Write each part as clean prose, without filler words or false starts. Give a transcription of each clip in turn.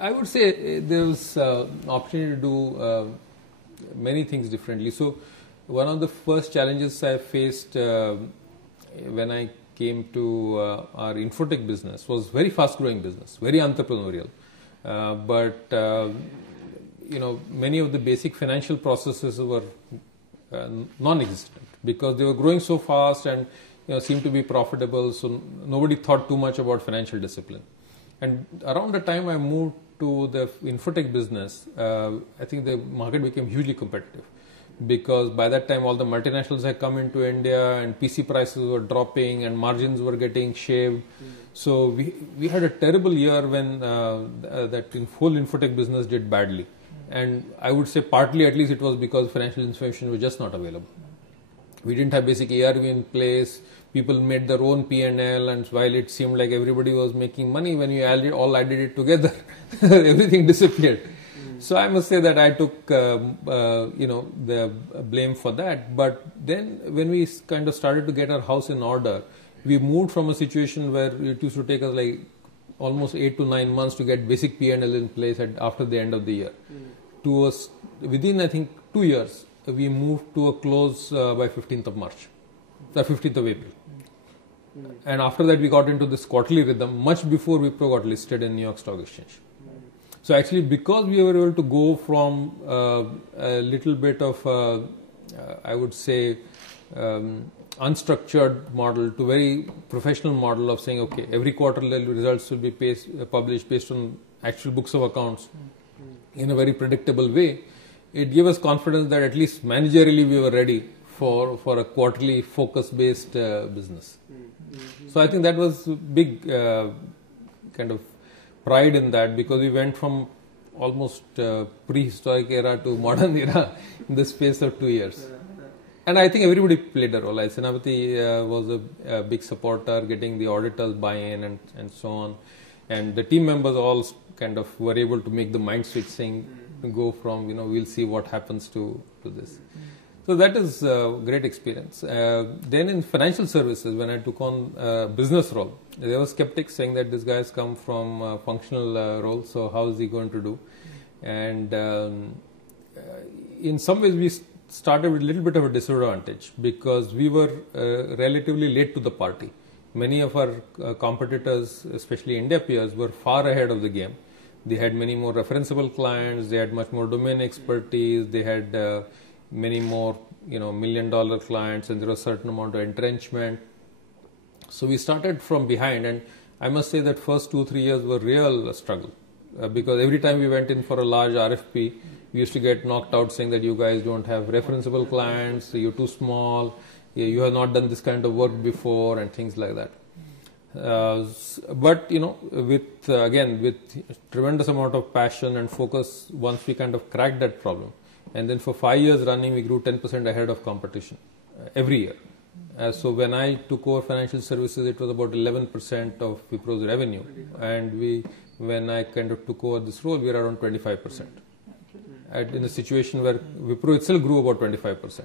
I would say there was opportunity to do many things differently. So one of the first challenges I faced when I came to our infotech business was very fast growing business, very entrepreneurial. But many of the basic financial processes were non-existent because they were growing so fast and seemed to be profitable. So nobody thought too much about financial discipline. And around the time I moved to the infotech business, I think the market became hugely competitive because by that time all the multinationals had come into India and PC prices were dropping and margins were getting shaved. So we had a terrible year when that whole infotech business did badly. And I would say partly at least it was because financial information was just not available. We didn't have basic ARV in place. People made their own P&L, and while it seemed like everybody was making money, when you all added it together, everything disappeared. So I must say that I took the blame for that. But then when we kind of started to get our house in order, we moved from a situation where it used to take us like almost 8 to 9 months to get basic P&L in place after the end of the year. To us, within I think 2 years, we moved to a close by 15th of March, the 15th of April. And after that we got into this quarterly rhythm much before Wipro got listed in New York Stock Exchange. So actually because we were able to go from a little bit of I would say unstructured model to very professional model of saying okay, every quarter the results will be published based on actual books of accounts in a very predictable way, it gave us confidence that at least managerially we were ready for a quarterly focus based business. So I think that was big kind of pride in that because we went from almost prehistoric era to modern era in the space of 2 years. And I think everybody played a role. Senapati was a big supporter, getting the auditors buy-in and so on. And the team members all kind of were able to make the mind switch saying, go from, we'll see what happens to this. So that is a great experience. Then in financial services, when I took on a business role, there were skeptics saying that this guy has come from a functional role, so how is he going to do? And in some ways we started with a little bit of a disadvantage because we were relatively late to the party. Many of our competitors, especially India peers, were far ahead of the game. They had many more referenceable clients, they had much more domain expertise, they had many more $1 million clients, and there was a certain amount of entrenchment. So we started from behind, and I must say that first 2-3 years were real struggle because every time we went in for a large RFP, we used to get knocked out saying that you guys don't have referenceable clients, you're too small, you have not done this kind of work before, and things like that. But with tremendous amount of passion and focus, once we kind of cracked that problem, and then for 5 years running, we grew 10% ahead of competition every year. So when I took over financial services, it was about 11% of Wipro's revenue, and when I kind of took over this role, we were around 25%. In a situation where Wipro itself grew about 25%.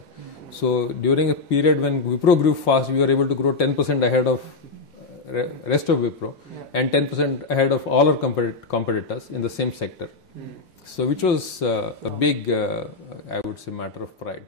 So during a period when Wipro grew fast, we were able to grow 10% ahead of rest of Wipro and 10% ahead of all our competitors in the same sector. So which was a big, I would say, matter of pride.